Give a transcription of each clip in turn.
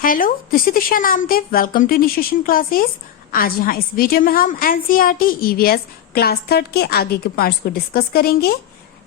Hello, this is Disha Namdev. Welcome to initiation classes. आज यहाँ इस वीडियो में हम एनसीईआरटी ईवीएस क्लास 3 के आगे के पार्ट्स को डिस्कस करेंगे।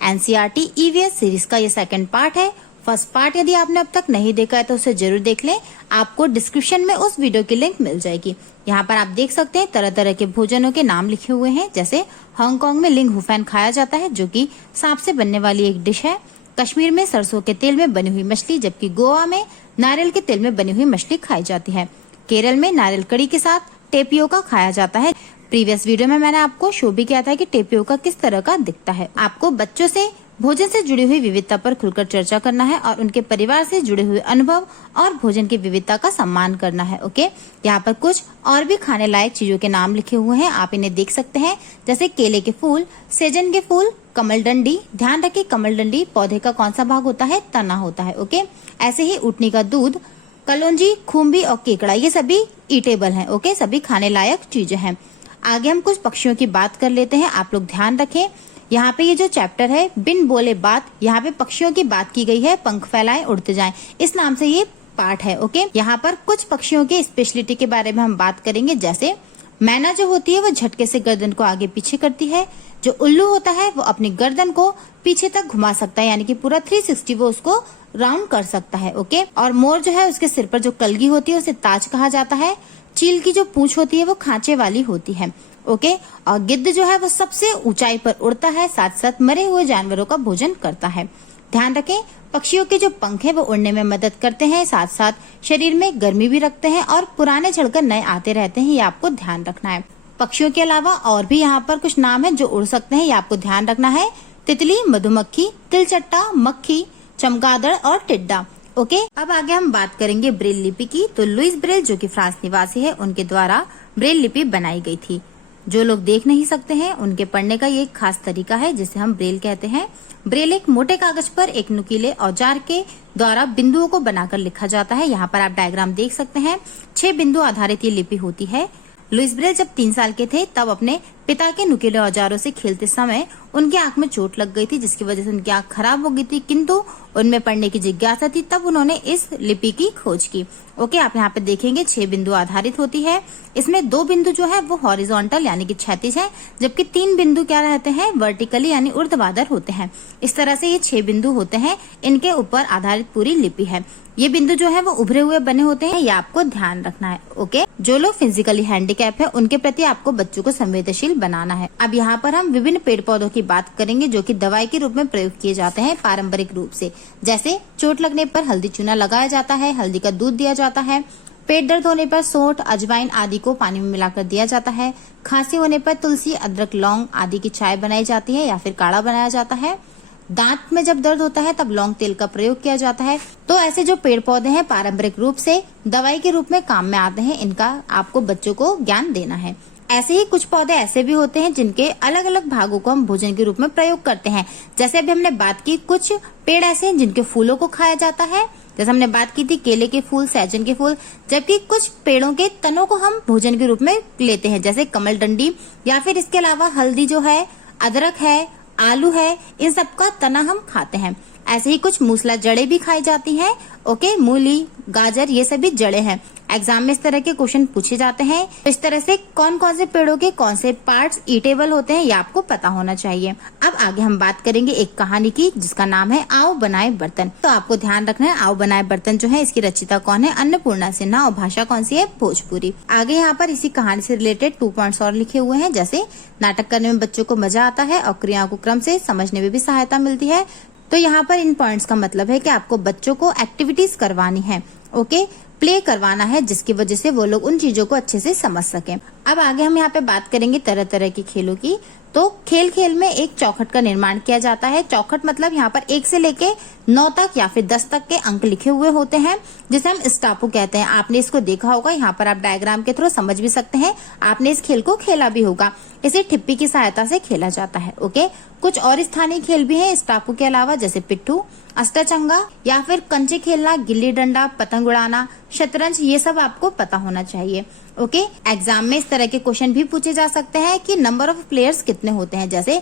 एनसीईआरटी ईवीएस सीरीज का ये सेकंड पार्ट है। फर्स्ट पार्ट यदि आपने अब तक नहीं देखा है तो उसे जरूर देख लें। आपको डिस्क्रिप्शन में उस वीडियो की लिंक मिल जाएगी। यहाँ पर आप देख सकते हैं तरह तरह के भोजनों के नाम लिखे हुए हैं। जैसे हांगकांग में लिंग हुफैन खाया जाता है, जो कि सांप से बनने वाली एक डिश है। कश्मीर में सरसों के तेल में बनी हुई मछली, जबकि गोवा में नारियल के तेल में बनी हुई मछली खाई जाती है। केरल में नारियल कड़ी के साथ टेपियोका खाया जाता है। प्रीवियस वीडियो में मैंने आपको शो भी किया था कि टेपियोका किस तरह का दिखता है। आपको बच्चों से भोजन से जुड़ी हुई विविधता पर खुलकर चर्चा करना है और उनके परिवार से जुड़े हुए अनुभव और भोजन की विविधता का सम्मान करना है। ओके, यहाँ पर कुछ और भी खाने लायक चीजों के नाम लिखे हुए हैं, आप इन्हें देख सकते हैं। जैसे केले के फूल, सेजन के फूल, कमल डंडी। ध्यान रखें, कमल डंडी पौधे का कौन सा भाग होता है? तना होता है। ओके, ऐसे ही ऊँटनी का दूध, कलौंजी, खूंबी और केकड़ा, ये सभी ईटेबल हैं। ओके, सभी खाने लायक चीजें हैं। आगे हम कुछ पक्षियों की बात कर लेते हैं। आप लोग ध्यान रखें, यहाँ पे ये जो चैप्टर है बिन बोले बात, यहाँ पे पक्षियों की बात की गई है। पंख फैलाएं उड़ते जाएं, इस नाम से ये पार्ट है। ओके, यहाँ पर कुछ पक्षियों की स्पेशलिटी के बारे में हम बात करेंगे। जैसे मैना जो होती है वो झटके से गर्दन को आगे पीछे करती है। जो उल्लू होता है वो अपनी गर्दन को पीछे तक घुमा सकता है, यानी कि पूरा 360 वो उसको राउंड कर सकता है। ओके, और मोर जो है उसके सिर पर जो कलगी होती है उसे ताज कहा जाता है। चील की जो पूंछ होती है वो खांचे वाली होती है। ओके, और गिद्ध जो है वो सबसे ऊंचाई पर उड़ता है, साथ साथ मरे हुए जानवरों का भोजन करता है। ध्यान रखें, पक्षियों के जो पंख है वो उड़ने में मदद करते हैं, साथ साथ शरीर में गर्मी भी रखते हैं और पुराने छोड़कर नए आते रहते हैं। ये आपको ध्यान रखना है। पक्षियों के अलावा और भी यहाँ पर कुछ नाम है जो उड़ सकते हैं, ये आपको ध्यान रखना है। तितली, मधुमक्खी, तिलचट्टा, मक्खी, चमगादड़ और टिड्डा। ओके, अब आगे हम बात करेंगे ब्रेल लिपि की। तो लुइस ब्रेल जो कि फ्रांस निवासी है, उनके द्वारा ब्रेल लिपि बनाई गई थी। जो लोग देख नहीं सकते हैं उनके पढ़ने का ये एक खास तरीका है जिसे हम ब्रेल कहते हैं। ब्रेल एक मोटे कागज पर एक नुकीले औजार के द्वारा बिंदुओं को बनाकर लिखा जाता है। यहाँ पर आप डायग्राम देख सकते हैं। 6 बिंदु आधारित ये लिपि होती है। लुइस ब्रेल जब 3 साल के थे तब अपने पिता के नुकीले औजारों से खेलते समय उनकी आंख में चोट लग गई थी, जिसकी वजह से उनकी आंख खराब हो गई थी, किंतु उनमें पढ़ने की जिज्ञासा थी, तब उन्होंने इस लिपि की खोज की। ओके, आप यहाँ पे देखेंगे 6 बिंदु आधारित होती है। इसमें 2 बिंदु जो है वो हॉरिजॉन्टल यानी कि क्षैतिज है, जबकि 3 बिंदु क्या रहते हैं? वर्टिकली यानी ऊर्ध्वाधर होते हैं। इस तरह से ये 6 बिंदु होते हैं, इनके ऊपर आधारित पूरी लिपि है। ये बिंदु जो है वो उभरे हुए बने होते हैं, ये आपको ध्यान रखना है। ओके, जो लोग फिजिकली हैंडीकैप है उनके प्रति आपको बच्चों को संवेदनशील बनाना है। अब यहाँ पर हम विभिन्न पेड़ पौधों की बात करेंगे जो कि दवाई के रूप में प्रयोग किए जाते हैं पारंपरिक रूप से। जैसे चोट लगने पर हल्दी चूना लगाया जाता है, हल्दी का दूध दिया जाता है। पेट दर्द होने पर सौंठ, अजवाइन आदि को पानी में मिलाकर दिया जाता है। खांसी होने पर तुलसी, अदरक, लौंग आदि की चाय बनाई जाती है या फिर काढ़ा बनाया जाता है। दांत में जब दर्द होता है तब लौंग तेल का प्रयोग किया जाता है। तो ऐसे जो पेड़ पौधे हैं पारंपरिक रूप से दवाई के रूप में काम में आते हैं, इनका आपको बच्चों को ज्ञान देना है। ऐसे ही कुछ पौधे ऐसे भी होते हैं जिनके अलग अलग भागों को हम भोजन के रूप में प्रयोग करते हैं। जैसे अभी हमने बात की, कुछ पेड़ ऐसे हैं जिनके फूलों को खाया जाता है, जैसे हमने बात की थी केले के फूल, सहजन के फूल, जबकि कुछ पेड़ों के तनों को हम भोजन के रूप में लेते हैं, जैसे कमल डंडी, या फिर इसके अलावा हल्दी जो है, अदरक है, आलू है, इन सब का तना हम खाते हैं। ऐसे ही कुछ मूसला जड़ें भी खाई जाती हैं। ओके, मूली, गाजर, ये सभी जड़ें हैं। एग्जाम में इस तरह के क्वेश्चन पूछे जाते हैं। तो इस तरह से कौन कौन से पेड़ों के कौन से पार्ट्स ईटेबल होते हैं ये आपको पता होना चाहिए। अब आगे हम बात करेंगे एक कहानी की जिसका नाम है आओ बनाए बर्तन। तो आपको ध्यान रखना है, आओ बनाए बर्तन जो है इसकी रचयिता कौन है? अन्नपूर्णा सिन्हा, और भाषा कौन सी है? भोजपुरी। आगे यहाँ पर इसी कहानी से रिलेटेड 2 पॉइंट्स और लिखे हुए हैं। जैसे नाटक करने में बच्चों को मजा आता है और क्रियाओं को क्रम से समझने में भी सहायता मिलती है। तो यहाँ पर इन पॉइंट्स का मतलब है कि आपको बच्चों को एक्टिविटीज करवानी है। ओके, प्ले करवाना है, जिसकी वजह से वो लोग उन चीजों को अच्छे से समझ सकें। अब आगे हम यहाँ पे बात करेंगे तरह तरह के खेलों की। तो खेल खेल में एक चौखट का निर्माण किया जाता है। चौखट मतलब यहाँ पर 1 से लेके 9 तक या फिर 10 तक के अंक लिखे हुए होते हैं, जिसे हम स्टापू कहते हैं। आपने इसको देखा होगा, यहाँ पर आप डायग्राम के थ्रू समझ भी सकते हैं। आपने इस खेल को खेला भी होगा। इसे ठिप्पी की सहायता से खेला जाता है। ओके, कुछ और स्थानीय खेल भी हैं स्टापू के अलावा, जैसे पिट्ठू, अष्टाचंगा या फिर कंचे खेलना, गिल्ली डंडा, पतंग उड़ाना, शतरंज, ये सब आपको पता होना चाहिए। ओके, एग्जाम में इस तरह के क्वेश्चन भी पूछे जा सकते हैं कि नंबर ऑफ प्लेयर्स कितने होते हैं। जैसे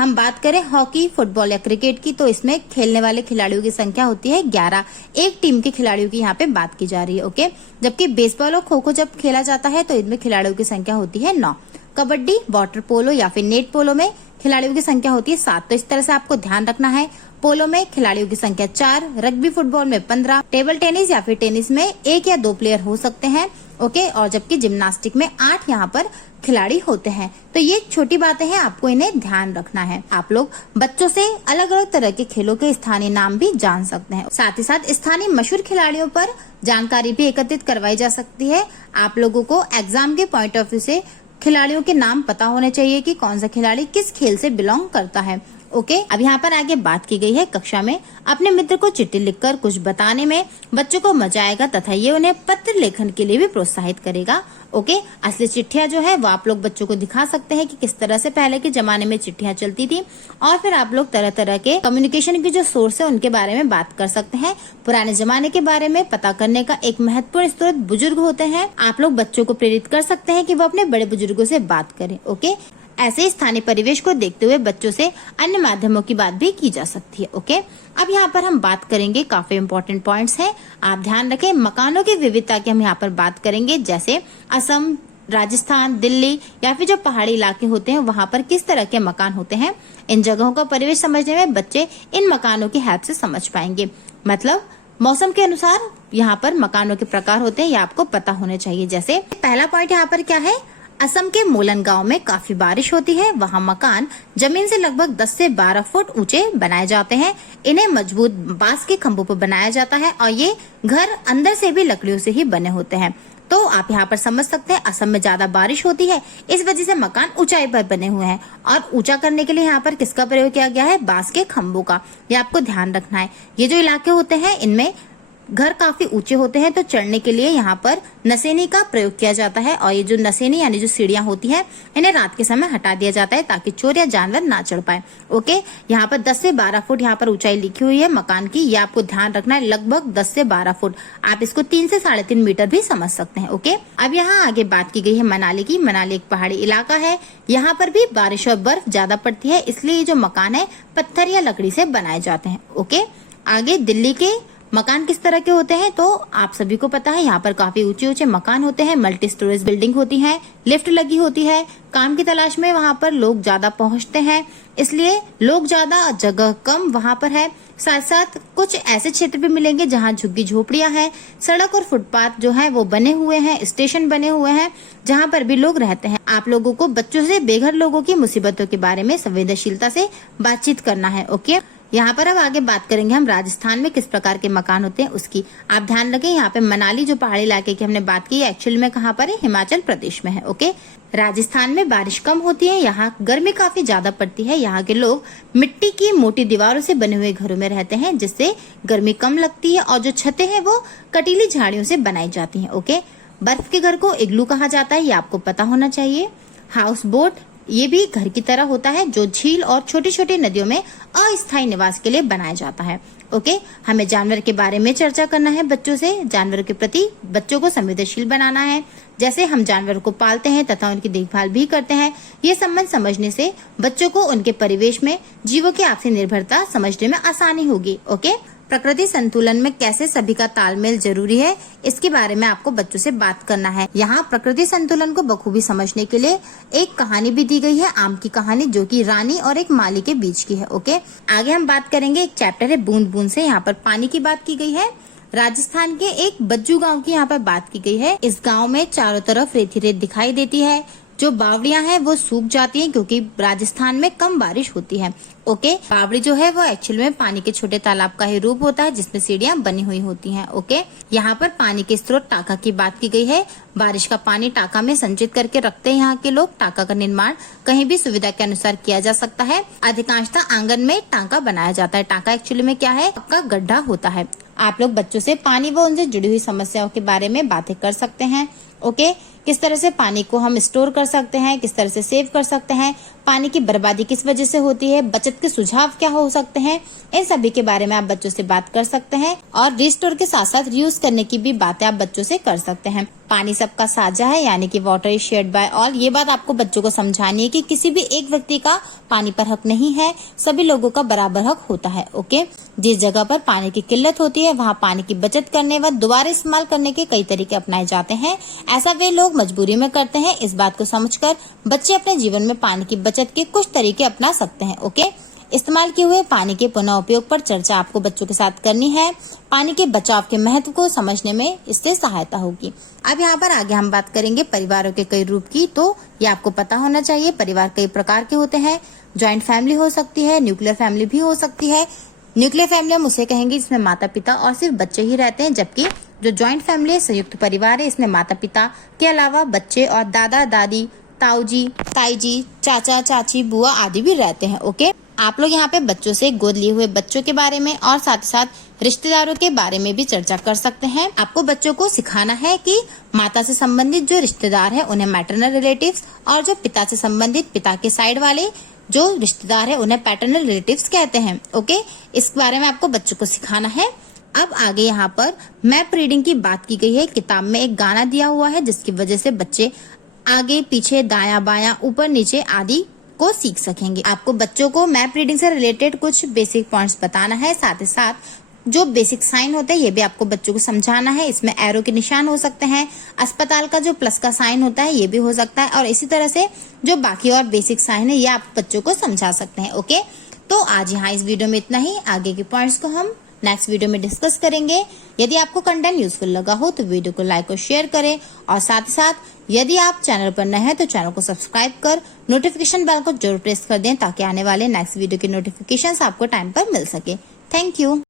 हम बात करें हॉकी, फुटबॉल या क्रिकेट की, तो इसमें खेलने वाले खिलाड़ियों की संख्या होती है 11। एक टीम के खिलाड़ियों की यहाँ पे बात की जा रही है। ओके, जबकि बेसबॉल और खो खो जब खेला जाता है तो इनमें खिलाड़ियों की संख्या होती है 9। कबड्डी, वाटर पोलो या फिर नेट पोलो में खिलाड़ियों की संख्या होती है 7। तो इस तरह से आपको ध्यान रखना है। पोलो में खिलाड़ियों की संख्या 4, रग्बी फुटबॉल में 15, टेबल टेनिस या फिर टेनिस में 1 या 2 प्लेयर हो सकते हैं। ओके, और जबकि जिम्नास्टिक में 8 यहाँ पर खिलाड़ी होते हैं। तो ये छोटी बातें हैं, आपको इन्हें ध्यान रखना है। आप लोग बच्चों से अलग अलग तरह के खेलों के स्थानीय नाम भी जान सकते हैं। साथ ही साथ स्थानीय मशहूर खिलाड़ियों पर जानकारी भी एकत्रित करवाई जा सकती है। आप लोगों को एग्जाम के पॉइंट ऑफ व्यू से खिलाड़ियों के नाम पता होने चाहिए कि कौन सा खिलाड़ी किस खेल से बिलोंग करता है। ओके, अब यहाँ पर आगे बात की गई है कक्षा में अपने मित्र को चिट्ठी लिखकर कुछ बताने में बच्चों को मजा आएगा तथा ये उन्हें पत्र लेखन के लिए भी प्रोत्साहित करेगा। ओके, असली चिट्ठियां जो है वो आप लोग बच्चों को दिखा सकते हैं कि किस तरह से पहले के जमाने में चिट्ठियां चलती थी, और फिर आप लोग तरह तरह के कम्युनिकेशन के जो सोर्स है उनके बारे में बात कर सकते हैं। पुराने जमाने के बारे में पता करने का एक महत्वपूर्ण स्रोत बुजुर्ग होते हैं। आप लोग बच्चों को प्रेरित कर सकते हैं कि वो अपने बड़े बुजुर्गों से बात करें। ओके, ऐसे स्थानीय परिवेश को देखते हुए बच्चों से अन्य माध्यमों की बात भी की जा सकती है। ओके, अब यहाँ पर हम बात करेंगे, काफी इंपॉर्टेंट पॉइंट्स हैं, आप ध्यान रखें। मकानों की विविधता की हम यहाँ पर बात करेंगे, जैसे असम, राजस्थान, दिल्ली या फिर जो पहाड़ी इलाके होते हैं वहां पर किस तरह के मकान होते हैं। इन जगहों का परिवेश समझने में बच्चे इन मकानों की हेल्प से समझ पाएंगे। मतलब मौसम के अनुसार यहाँ पर मकानों के प्रकार होते हैं, ये आपको पता होने चाहिए। जैसे पहला पॉइंट यहाँ पर क्या है, असम के मोलन गांव में काफी बारिश होती है। वहाँ मकान जमीन से लगभग 10 से 12 फुट ऊंचे बनाए जाते हैं। इन्हें मजबूत बांस के खंभों पर बनाया जाता है और ये घर अंदर से भी लकड़ियों से ही बने होते हैं। तो आप यहाँ पर समझ सकते हैं असम में ज्यादा बारिश होती है, इस वजह से मकान ऊंचाई पर बने हुए हैं और ऊंचा करने के लिए यहाँ पर किसका प्रयोग किया गया है, बांस के खंभों का। ये आपको ध्यान रखना है। ये जो इलाके होते हैं इनमें घर काफी ऊंचे होते हैं, तो चढ़ने के लिए यहाँ पर नसेनी का प्रयोग किया जाता है और ये जो नसेनी यानी जो सीढ़ियां होती हैं इन्हें रात के समय हटा दिया जाता है ताकि चोर या जानवर ना चढ़ पाए। ओके, यहाँ पर 10 से 12 फुट यहाँ पर ऊंचाई लिखी हुई है मकान की, ये आपको ध्यान रखना है, लगभग 10 से 12 फुट। आप इसको 3 से 3.5 मीटर भी समझ सकते हैं। ओके, अब यहाँ आगे बात की गई है मनाली की। मनाली एक पहाड़ी इलाका है, यहाँ पर भी बारिश और बर्फ ज्यादा पड़ती है, इसलिए ये जो मकान है पत्थर या लकड़ी से बनाए जाते हैं। ओके, आगे दिल्ली के मकान किस तरह के होते हैं, तो आप सभी को पता है यहाँ पर काफी ऊंचे ऊंचे मकान होते हैं, मल्टी स्टोरेज बिल्डिंग होती है, लिफ्ट लगी होती है। काम की तलाश में वहाँ पर लोग ज्यादा पहुँचते हैं, इसलिए लोग ज्यादा, जगह कम वहाँ पर है। साथ साथ कुछ ऐसे क्षेत्र भी मिलेंगे जहाँ झुग्गी झोपड़ियां हैं, सड़क और फुटपाथ जो है वो बने हुए हैं, स्टेशन बने हुए हैं जहाँ पर भी लोग रहते हैं। आप लोगों को बच्चों से बेघर लोगों की मुसीबतों के बारे में संवेदनशीलता से बातचीत करना है। ओके, यहाँ पर अब आगे बात करेंगे हम राजस्थान में किस प्रकार के मकान होते हैं उसकी। आप ध्यान रखें, यहाँ पे मनाली जो पहाड़ी इलाके की हमने बात की एक्चुअल में कहाँ पर है, हिमाचल प्रदेश में है। ओके, राजस्थान में बारिश कम होती है, यहाँ गर्मी काफी ज्यादा पड़ती है। यहाँ के लोग मिट्टी की मोटी दीवारों से बने हुए घरों में रहते हैं जिससे गर्मी कम लगती है और जो छतें हैं वो कटीली झाड़ियों से बनाई जाती है। ओके, बर्फ के घर को इग्लू कहा जाता है, ये आपको पता होना चाहिए। हाउस बोट ये भी घर की तरह होता है जो झील और छोटी छोटी नदियों में अस्थायी निवास के लिए बनाया जाता है। ओके, हमें जानवर के बारे में चर्चा करना है बच्चों से, जानवर के प्रति बच्चों को संवेदनशील बनाना है। जैसे हम जानवरों को पालते हैं तथा उनकी देखभाल भी करते हैं, ये संबंध समझने से बच्चों को उनके परिवेश में जीवों की आपसी निर्भरता समझने में आसानी होगी। ओके, प्रकृति संतुलन में कैसे सभी का तालमेल जरूरी है, इसके बारे में आपको बच्चों से बात करना है। यहाँ प्रकृति संतुलन को बखूबी समझने के लिए एक कहानी भी दी गई है, आम की कहानी, जो कि रानी और एक माली के बीच की है। ओके, आगे हम बात करेंगे, एक चैप्टर है बूंद बूंद से, यहाँ पर पानी की बात की गई है। राजस्थान के एक बज्जू गांव की यहाँ पर बात की गई है। इस गांव में चारों तरफ रेत रेत दिखाई देती है, जो बावड़ियां हैं वो सूख जाती हैं क्योंकि राजस्थान में कम बारिश होती है। ओके, बावड़ी जो है वो एक्चुअल में पानी के छोटे तालाब का ही रूप होता है जिसमें सीढ़ियां बनी हुई होती हैं। ओके, यहाँ पर पानी के स्रोत टाका की बात की गई है। बारिश का पानी टाका में संचित करके रखते हैं यहाँ के लोग। टाका का निर्माण कहीं भी सुविधा के अनुसार किया जा सकता है। अधिकांशतः आंगन में टाका बनाया जाता है। टाका एक्चुअली में क्या है, पक्का गड्ढा होता है। आप लोग बच्चों से पानी व उनसे जुड़ी हुई समस्याओं के बारे में बातें कर सकते हैं। ओके, किस तरह से पानी को हम स्टोर कर सकते हैं, किस तरह से सेव कर सकते हैं, पानी की बर्बादी किस वजह से होती है, बचत के सुझाव क्या हो सकते हैं, इन सभी के बारे में आप बच्चों से बात कर सकते हैं। और रिस्टोर के साथ साथ रीयूज करने की भी बातें आप बच्चों से कर सकते हैं। पानी सबका साझा है, यानी कि water is shared by all. ये बात आपको बच्चों को समझानी है कि किसी भी एक व्यक्ति का पानी पर हक नहीं है, सभी लोगों का बराबर हक होता है। ओके, जिस जगह पर पानी की किल्लत होती है वहाँ पानी की बचत करने व दोबारा इस्तेमाल करने के कई तरीके अपनाए जाते हैं। ऐसा वे लोग मजबूरी में करते हैं। इस बात को समझकर बच्चे अपने जीवन में पानी की बचत के कुछ तरीके अपना सकते हैं। ओके, इस्तेमाल किए हुए पानी के पुनः उपयोग पर चर्चा आपको बच्चों के साथ करनी है। पानी के बचाव के महत्व को समझने में इससे सहायता होगी। अब यहाँ पर आगे हम बात करेंगे परिवारों के कई रूप की। तो ये आपको पता होना चाहिए, परिवार कई प्रकार के होते हैं। ज्वाइंट फैमिली हो सकती है, न्यूक्लियर फैमिली भी हो सकती है। न्यूक्लियर फैमिली हम उसे कहेंगे जिसमें माता पिता और सिर्फ बच्चे ही रहते हैं, जबकि जो ज्वाइंट फैमिली है, संयुक्त परिवार है, इसमें माता पिता के अलावा बच्चे और दादा दादी, ताऊ जी, ताई जी, चाचा चाची, बुआ आदि भी रहते हैं। ओके, आप लोग यहाँ पे बच्चों से गोद लिए हुए बच्चों के बारे में और साथ ही साथ रिश्तेदारों के बारे में भी चर्चा कर सकते हैं। आपको बच्चों को सिखाना है कि माता से संबंधित जो रिश्तेदार है उन्हें मैटरनल रिलेटिव्स, और जो पिता से संबंधित पिता के साइड वाले जो रिश्तेदार है उन्हें पैटर्नल रिलेटिव्स कहते हैं। ओके, इस बारे में आपको बच्चों को सिखाना है। अब आगे यहाँ पर मैप रीडिंग की बात की गई है। किताब में एक गाना दिया हुआ है जिसकी वजह से बच्चे आगे पीछे दायां बायां ऊपर नीचे आदि को सीख सकेंगे। आपको बच्चों को मैप रीडिंग से रिलेटेड कुछ बेसिक पॉइंट्स बताना है। साथ ही साथ जो बेसिक साइन होते हैं ये भी आपको बच्चों को समझाना है। इसमें एरो के निशान हो सकते हैं, अस्पताल का जो प्लस का साइन होता है ये भी हो सकता है, और इसी तरह से जो बाकी और बेसिक साइन है ये आप बच्चों को समझा सकते हैं। ओके, तो आज यहाँ इस वीडियो में इतना ही। आगे के पॉइंट्स को हम नेक्स्ट वीडियो में डिस्कस करेंगे। यदि आपको कंटेंट यूजफुल लगा हो तो वीडियो को लाइक और शेयर करें, और साथ ही साथ यदि आप चैनल पर नए हैं तो चैनल को सब्सक्राइब कर नोटिफिकेशन बेल को जरूर प्रेस कर दें, ताकि आने वाले नेक्स्ट वीडियो के नोटिफिकेशंस आपको टाइम पर मिल सके। Thank you.